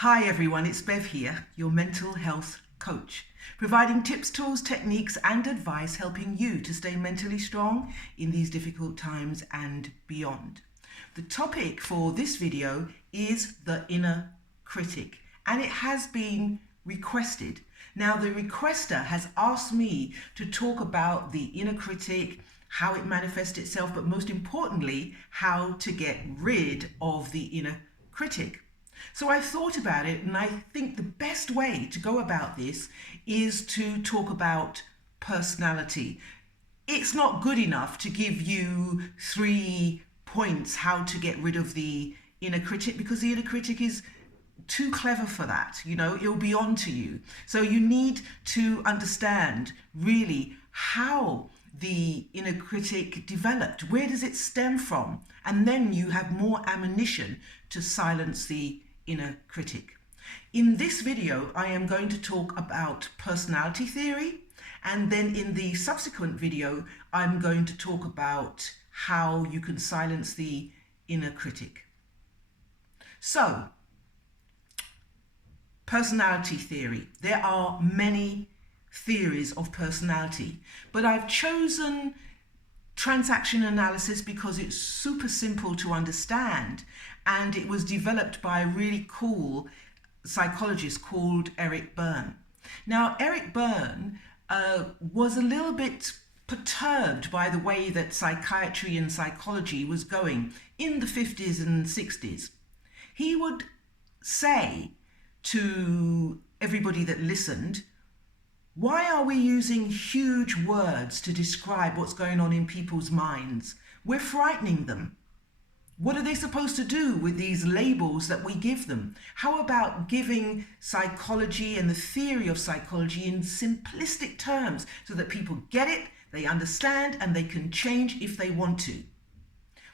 Hi everyone, it's Bev here, your mental health coach, providing tips, tools, techniques and advice helping you to stay mentally strong in these difficult times and beyond. The topic for this video is the inner critic, and it has been requested. Now the requester has asked me to talk about the inner critic, how it manifests itself, but most importantly, how to get rid of the inner critic. So I thought about it, and I think the best way to go about this is to talk about personality. It's not good enough to give you 3 points how to get rid of the inner critic, because the inner critic is too clever for that. It'll be on to you. So you need to understand really how the inner critic developed. Where does it stem from? And then you have more ammunition to silence the inner critic. In this video, I am going to talk about personality theory, and then in the subsequent video, I'm going to talk about how you can silence the inner critic. So, personality theory. There are many theories of personality, but I've chosen transaction analysis because it's super simple to understand, and it was developed by a really cool psychologist called Eric Berne. Now, Eric Berne was a little bit perturbed by the way that psychiatry and psychology was going in the 50s and 60s. He would say to everybody that listened, why are we using huge words to describe what's going on in people's minds? We're frightening them. What are they supposed to do with these labels that we give them? How about giving psychology and the theory of psychology in simplistic terms so that people get it, they understand, and they can change if they want to?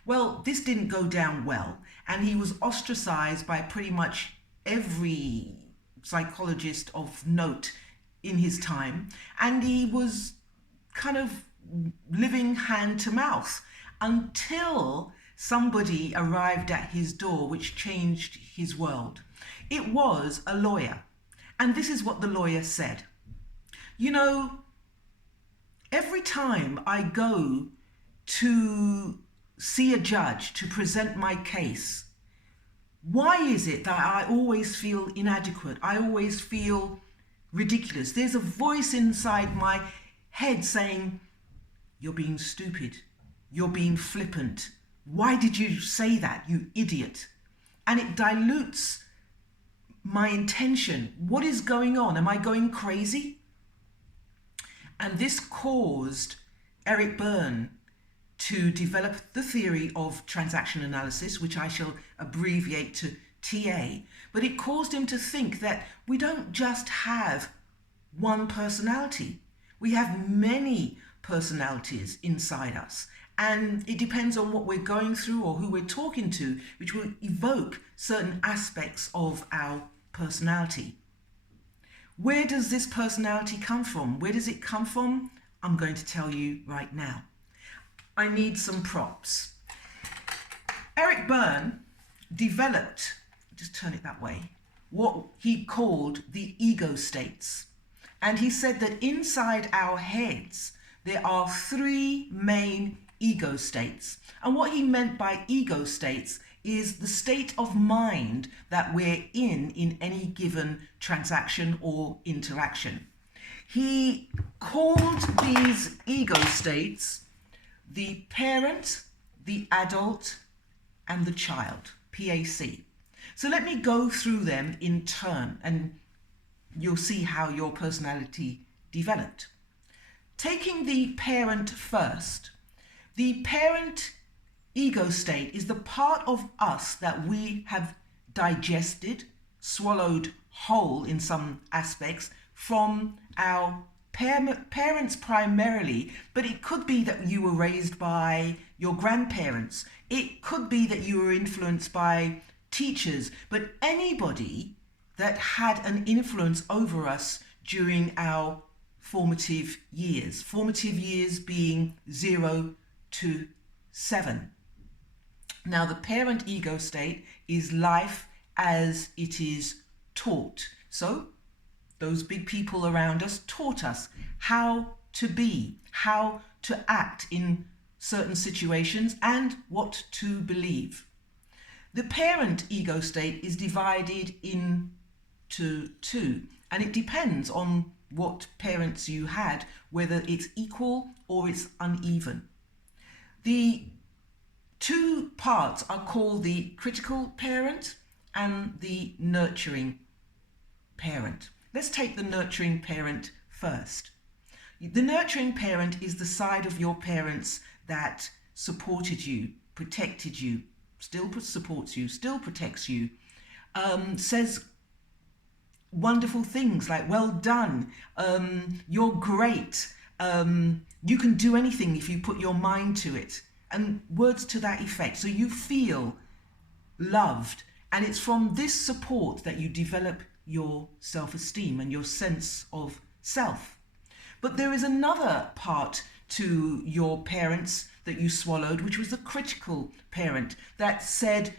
Well, this didn't go down well, and he was ostracized by pretty much every psychologist of note in his time, and he was kind of living hand to mouth until somebody arrived at his door which changed his world. It was a lawyer, and this is what the lawyer said. Every time I go to see a judge to present my case, why is it that I always feel inadequate? I always feel ridiculous. There's a voice inside my head saying, you're being stupid, you're being flippant, why did you say that, you idiot? And it dilutes my intention. What is going on? Am I going crazy? And this caused Eric Berne to develop the theory of transaction analysis, which I shall abbreviate to TA, but it caused him to think that we don't just have one personality. We have many personalities inside us, and it depends on what we're going through or who we're talking to, which will evoke certain aspects of our personality. Where does this personality come from? Where does it come from? I'm going to tell you right now. I need some props. Eric Berne developed, just turn it that way, what he called the ego states. And he said that inside our heads, there are 3 main ego states. And what he meant by ego states is the state of mind that we're in any given transaction or interaction. He called these ego states the parent, the adult, and the child, PAC. So let me go through them in turn, and you'll see how your personality developed. Taking the parent first, the parent ego state is the part of us that we have digested, swallowed whole in some aspects from our parents primarily, but it could be that you were raised by your grandparents. It could be that you were influenced by teachers, but anybody that had an influence over us during our formative years being 0 to 7. Now, the parent ego state is life as it is taught. So those big people around us taught us how to be, how to act in certain situations, and what to believe. The parent ego state is divided into two, and it depends on what parents you had, whether it's equal or it's uneven. The two parts are called the critical parent and the nurturing parent. Let's take the nurturing parent first. The nurturing parent is the side of your parents that supported you, protected you, still supports you, still protects you, says wonderful things like, well done, you're great, you can do anything if you put your mind to it, and words to that effect. So you feel loved, and it's from this support that you develop your self-esteem and your sense of self. But there is another part to your parents that you swallowed, which was the critical parent that said,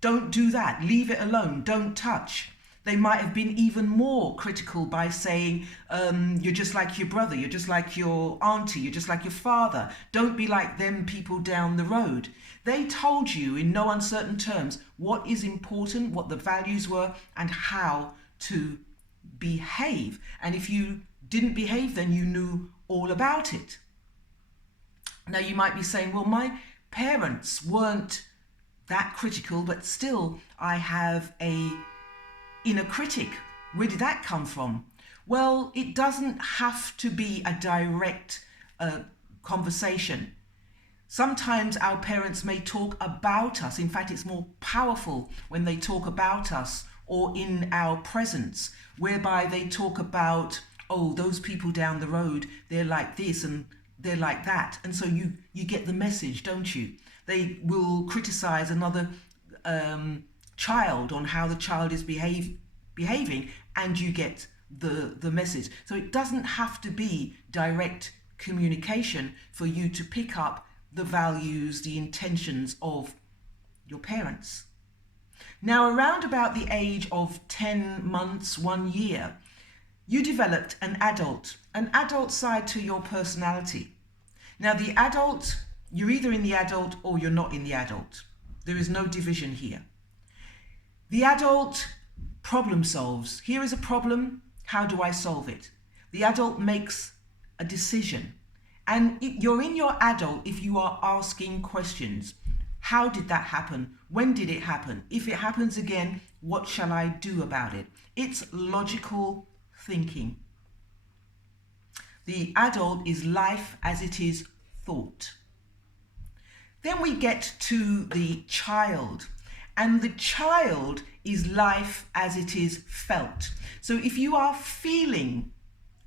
don't do that, leave it alone, don't touch. They might have been even more critical by saying, you're just like your brother, you're just like your auntie, you're just like your father. Don't be like them people down the road. They told you in no uncertain terms what is important, what the values were, and how to behave. And if you didn't behave, then you knew all about it. Now you might be saying, well, my parents weren't that critical, but still I have a inner critic. Where did that come from? Well, it doesn't have to be a direct conversation. Sometimes our parents may talk about us. In fact, it's more powerful when they talk about us or in our presence, whereby they talk about, oh, those people down the road, they're like this and they're like that. And so you get the message, don't you? They will criticize another child on how the child is behaving, and you get the message. So it doesn't have to be direct communication for you to pick up the values, the intentions of your parents. Now, around about the age of 10 months, 1 year, you developed an adult side to your personality. Now, the adult, you're either in the adult or you're not in the adult. There is no division here. The adult problem solves. Here is a problem. How do I solve it? The adult makes a decision. And you're in your adult if you are asking questions. How did that happen? When did it happen? If it happens again, what shall I do about it? It's logical thinking. The adult is life as it is thought. Then we get to the child. And the child is life as it is felt. So if you are feeling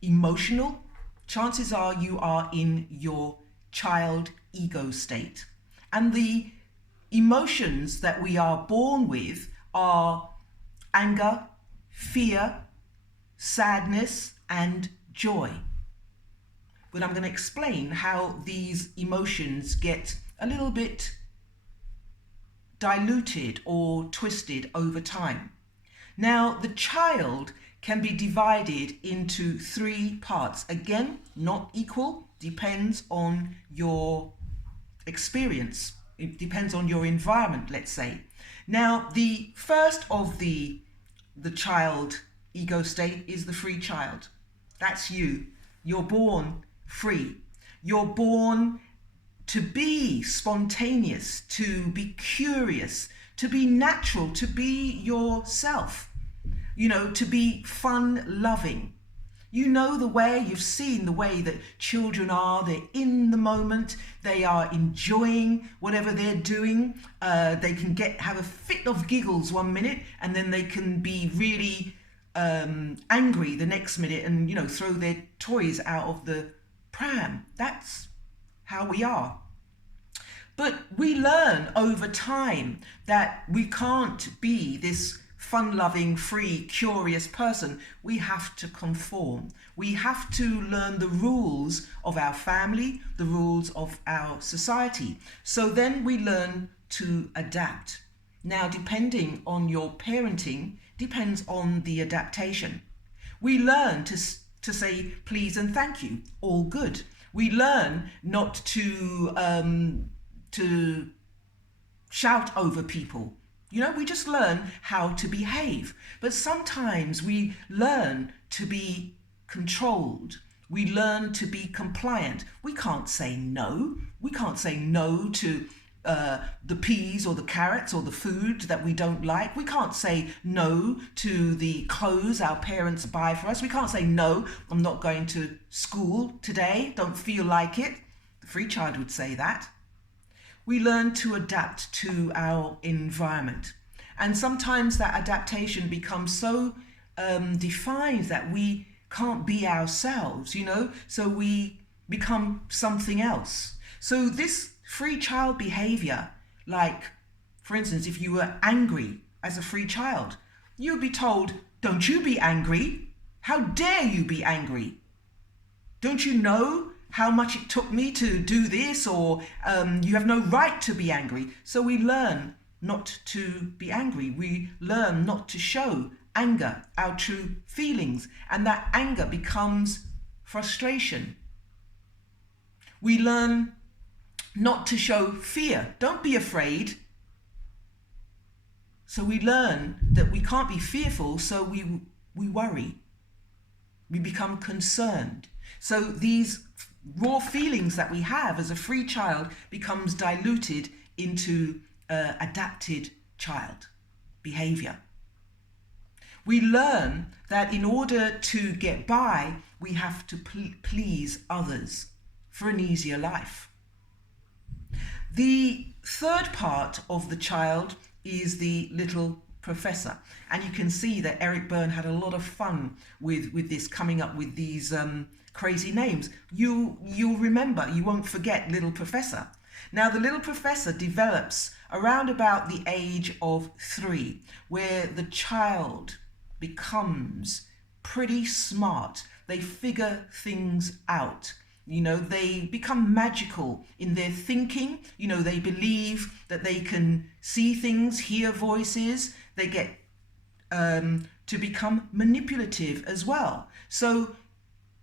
emotional, chances are you are in your child ego state. And the emotions that we are born with are anger, fear, sadness, and joy. But I'm going to explain how these emotions get a little bit diluted or twisted over time. Now, the child can be divided into 3 parts. Again, not equal, depends on your experience. It depends on your environment, let's say. Now, the first of the child ego state is the free child. That's you. You're born free. You're born to be spontaneous, to be curious, to be natural, to be yourself, to be fun-loving. You know the way, you've seen the way that children are. They're in the moment. They are enjoying whatever they're doing. They can have a fit of giggles 1 minute, and then they can be really angry the next minute and, throw their toys out of the pram. That's how we are. But we learn over time that we can't be this fun-loving, free, curious person. We have to conform. We have to learn the rules of our family, the rules of our society. So then we learn to adapt. Now, depending on your parenting, depends on the adaptation. We learn to say please and thank you, all good. We learn not to shout over people. You know, we just learn how to behave. But sometimes we learn to be controlled. We learn to be compliant. We can't say no. We can't say no to the peas or the carrots or the food that we don't like. We can't say no to the clothes our parents buy for us. We can't say no, I'm not going to school today, don't feel like it. The free child would say that. We learn to adapt to our environment. And sometimes that adaptation becomes so defined that we can't be ourselves, you know, so we become something else. So this free child behavior, like, for instance, if you were angry as a free child, you would be told, don't you be angry? How dare you be angry? Don't you know how much it took me to do this? Or you have no right to be angry. So we learn not to be angry. We learn not to show anger, our true feelings. And that anger becomes frustration. We learn not to show fear. Don't be afraid. So we learn that we can't be fearful, so we worry. We become concerned. So these raw feelings that we have as a free child becomes diluted into adapted child behavior. We learn that in order to get by, we have to please others for an easier life. The third part of the child is the little professor. And you can see that Eric Berne had a lot of fun with this, coming up with these crazy names. You'll remember, you won't forget Little Professor. Now, the Little Professor develops around about the age of 3, where the child becomes pretty smart. They figure things out. You know, they become magical in their thinking. You know, they believe that they can see things, hear voices. They get to become manipulative as well. So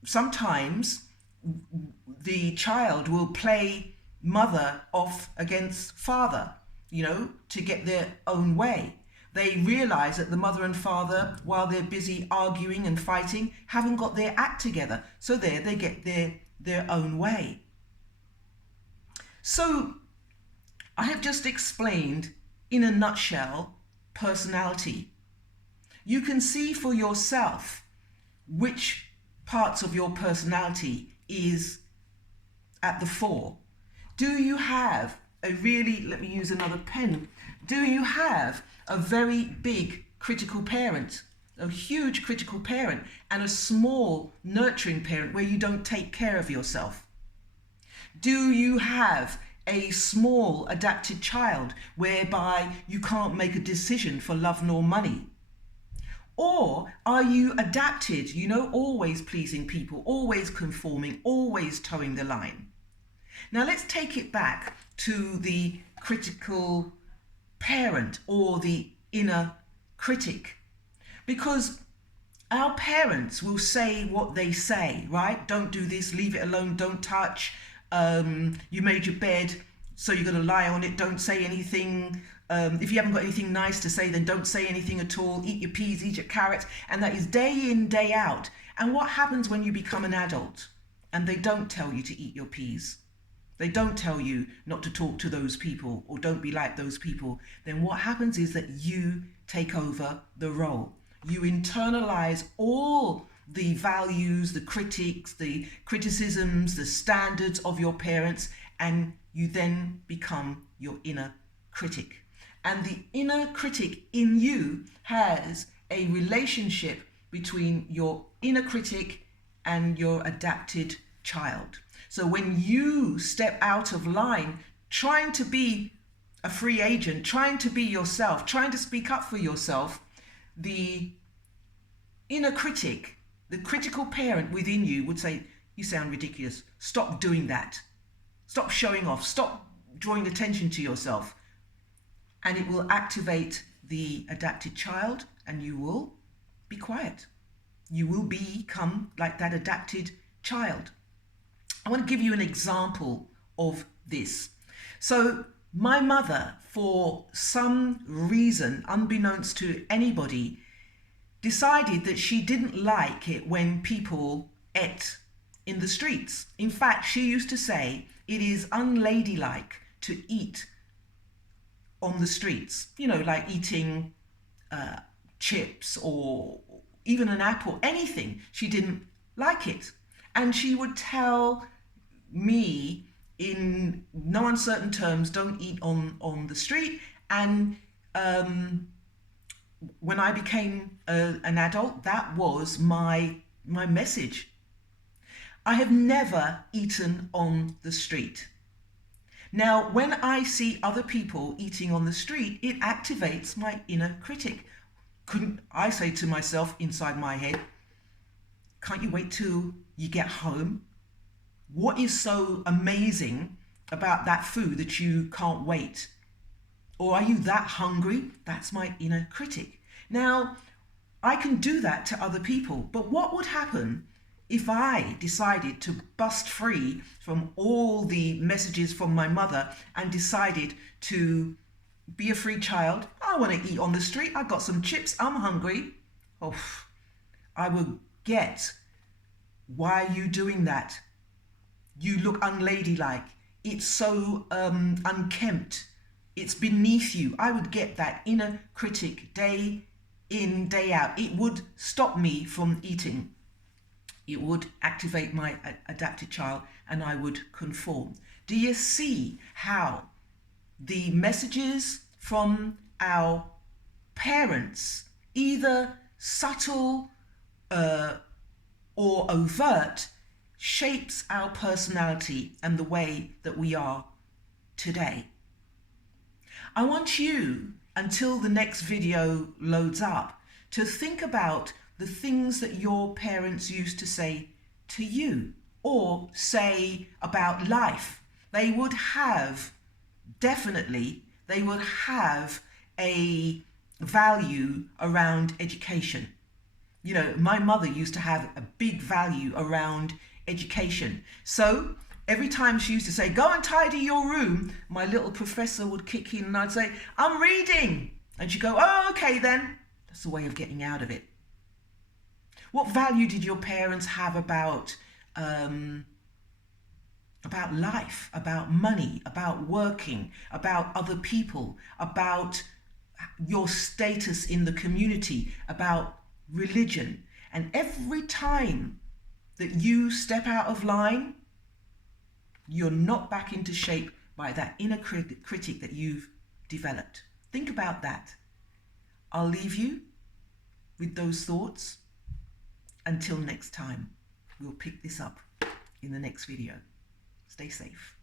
sometimes the child will play mother off against father, you know, to get their own way. They realize that the mother and father, while they're busy arguing and fighting, haven't got their act together. So there they get their own way. So I have just explained in a nutshell personality. You can see for yourself which parts of your personality is at the fore. Do you have a really, let me use another pen, do you have a very big critical parent, a huge critical parent, and a small nurturing parent where you don't take care of yourself? Do you have a small adapted child whereby you can't make a decision for love nor money? Or are you adapted, you know, always pleasing people, always conforming, always towing the line? Now let's take it back to the critical parent or the inner critic, because our parents will say what they say, right? Don't do this, leave it alone, don't touch. You made your bed, so you're going to lie on it, don't say anything. If you haven't got anything nice to say, then don't say anything at all. Eat your peas, eat your carrots. And that is day in, day out. And what happens when you become an adult and they don't tell you to eat your peas? They don't tell you not to talk to those people or don't be like those people. Then what happens is that you take over the role. You internalize all the values, the critiques, the criticisms, the standards of your parents, and you then become your inner critic. And the inner critic in you has a relationship between your inner critic and your adapted child. So when you step out of line, trying to be a free agent, trying to be yourself, trying to speak up for yourself, the inner critic, the critical parent within you would say, you sound ridiculous. Stop doing that. Stop showing off. Stop drawing attention to yourself. and it will activate the adapted child, and you will be quiet. You will become like that adapted child. I want to give you an example of this. So my mother, for some reason, unbeknownst to anybody, decided that she didn't like it when people ate in the streets. In fact, she used to say it is unladylike to eat on the streets, you know, like eating chips or even an apple, anything. She didn't like it. And she would tell me in no uncertain terms, don't eat on the street. And when I became an adult, that was my message. I have never eaten on the street. Now, when I see other people eating on the street, it activates my inner critic. Couldn't I say to myself inside my head, can't you wait till you get home? What is so amazing about that food that you can't wait? Or are you that hungry? That's my inner critic. Now, I can do that to other people, but what would happen if I decided to bust free from all the messages from my mother and decided to be a free child? I want to eat on the street. I've got some chips. I'm hungry. Oh, I will get, why are you doing that? You look unladylike. It's so unkempt. It's beneath you. I would get that inner critic day in, day out. It would stop me from eating. It would activate my adapted child and I would conform. Do you see how the messages from our parents, either subtle or overt, shapes our personality and the way that we are today? I want you, until the next video loads up, to think about the things that your parents used to say to you or say about life. They would have, definitely, they would have a value around education. You know, my mother used to have a big value around education. So every time she used to say, go and tidy your room, my little professor would kick in and I'd say, I'm reading. And she'd go, oh, okay then. That's the way of getting out of it. What value did your parents have about life, about money, about working, about other people, about your status in the community, about religion? And every time that you step out of line, you're knocked back into shape by that inner critic that you've developed. Think about that. I'll leave you with those thoughts. Until next time, we'll pick this up in the next video. Stay safe.